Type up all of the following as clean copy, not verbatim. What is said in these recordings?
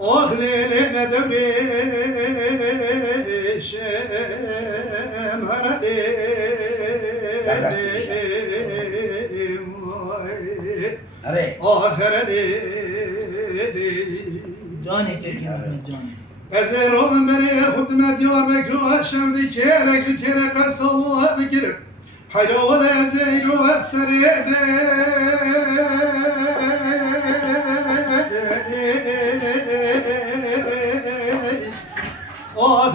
أخلينا دبريش مهردي آخر جاني كيف جاني أزيرو من بري خد مديار بكرو شمدي كيرك كيرك الصواب بكرك حلو ولا زيرو السريد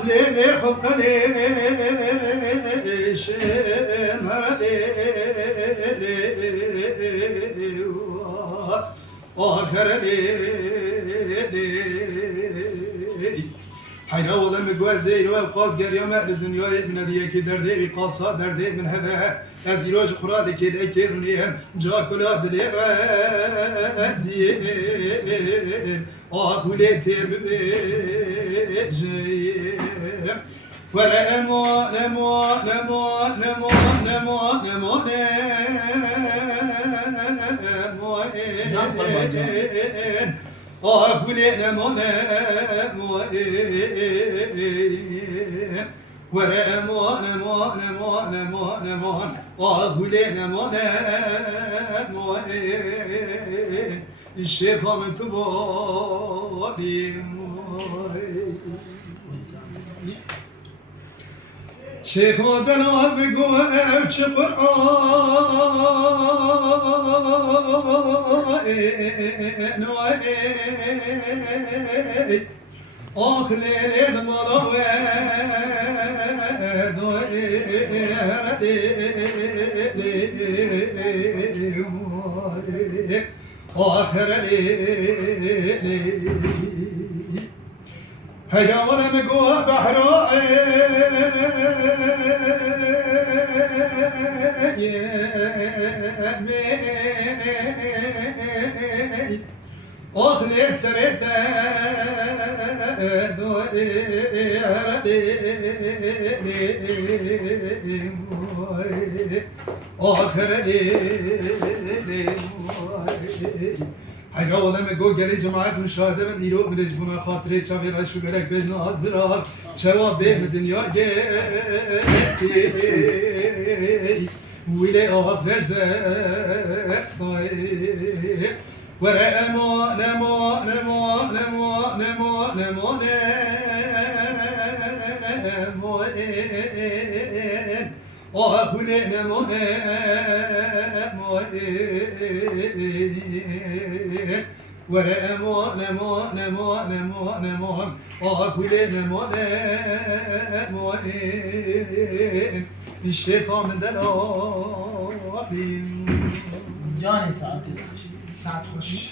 ليلي خلقني شمرلي آخر ليلي حيناولا مقوازي وقاس قريا مأل الدنيا من ذيك دردي بقاصة دردي من هذا أزيروج قرادي كده كيرني جاكولا دلي رازي أخولتي ببيجي ورا نمو نمو نمو نمو نمو نمو نمو أخولي نمو نمو ورا نمو نمو نمو نمو نمو أخولي نمو نمو الشيخ من كباري شيخ ودلال بقول ابش قرآن وإيه آخ ليل المروان وإيه آخر ليل هيا ولا مقوى بحرائي أخليت سريت آخر ليل حيقول لما جو قالي جماعة مشاهدة من إيرو من جبنا خاطري شافي راشو قالك بيجنا هزرا شواب به الدنيا جيتي ويلي أخرج دستاي ورا نمو نمو نمو نمو نمو نمو نمو أخولي نمو نمو ورا نمو نمو نمو نمو نمو أخولي نمو نمو الشيخ من دلالي جاني ساعة ساعة خوش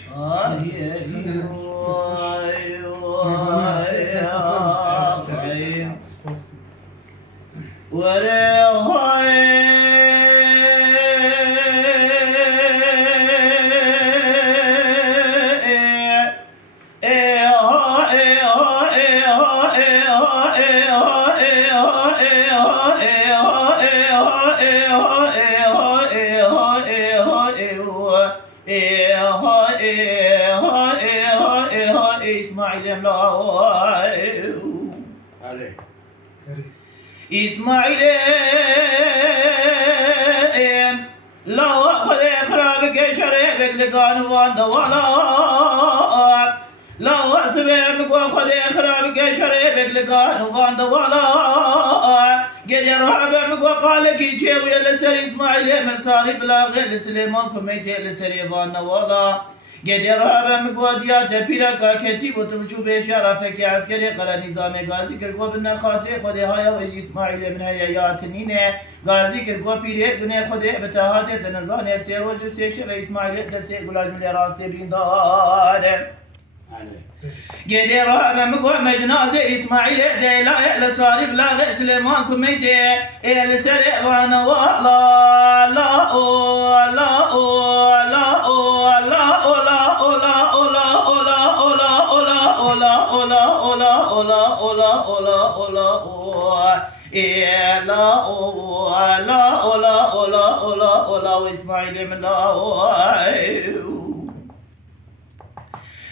إسماعيل لا أخذ خرابك شريبك لقان وان ولا لا أسبابك وأخذ خرابك شريبك لقان وان ولا قد يرهبك وقالك يجيب يا لسر إسماعيل مرسالي بلا غير سليمان كميتي لسر وان ولا قد يرهب مقوديات بيركا كتيب وتمشو بشرفك عسكري قرى نظام غازي كركو بنا خاطر خدي هاي وجي اسماعيل من هيات نينه غازي كركو بيري بنا خدي بتاهات تنزان سيرو جسيش اسماعيل درسي غلاج من راس بيندار قد يرهب مقود مجناز اسماعيل ديلا لصار بلا سليمان كميتي السر وانا والله لا لا لا لا لا لا لا لا وإسماعيل من لا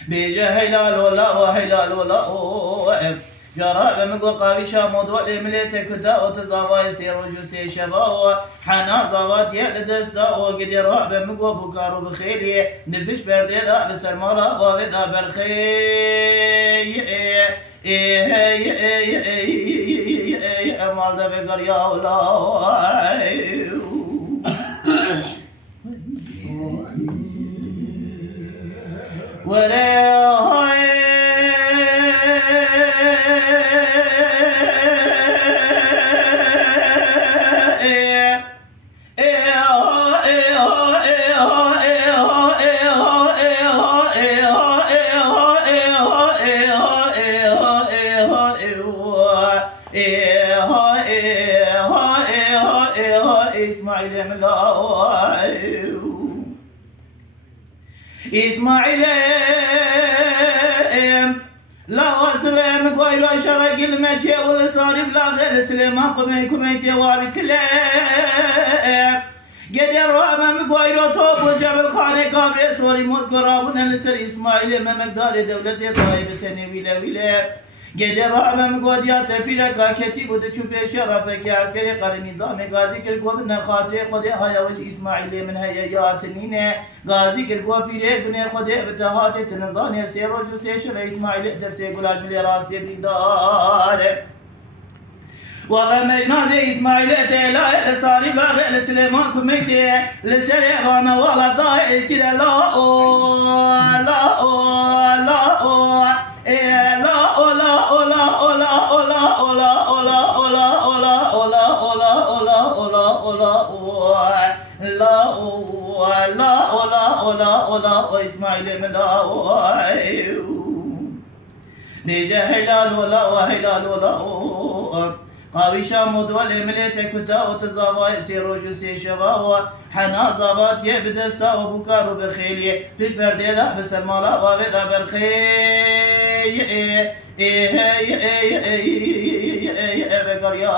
بيجا هلال ولا وهلال ولا جرى بمقو قاوشا مدوى لمليتك كدا وتزاوى يسير وجسي شبا حنا زوات يلدستا وقدر بمقو بكارو بخيلي نبش بردي دا بسرمالا وابدا برخي مال دا بقر يا الله إسماعيل من إسماعيل لا وسلم قايل شرق المجي والصاري بلا غير سليمان قمي كميتي وابتلا قدر وامام قايل توب وجبل خاني كابري سوري مسكر ابونا لسر إسماعيل ما مقدار دولتي طيبة ويلا ويلا قدر وامام قاديا تفيلك كتيب ودشوف شرفك عسكري قرن نظام غازي كركو بن خاطري خدي هيا وجه إسماعيل من هيا نينه غازي كركو بيري بن خدي بتهات تنزان سيرو جو سيش إسماعيل در سي غلاج ملي راس يبيدار والله مجنازي إسماعيل تلا لساري باغ لسليمان كمكتي لسري غانا والله ضاي سير لا لا لا إسماعيل من لا نيجا هلال ولا وهلال ولا قاوشا مدول مليتك كتا وتزاوا يسيرو جسي شبا حنا زابات يبدستا وبكارو بخيلي تش برديدا بسلمالا وابدا برخي بقر يا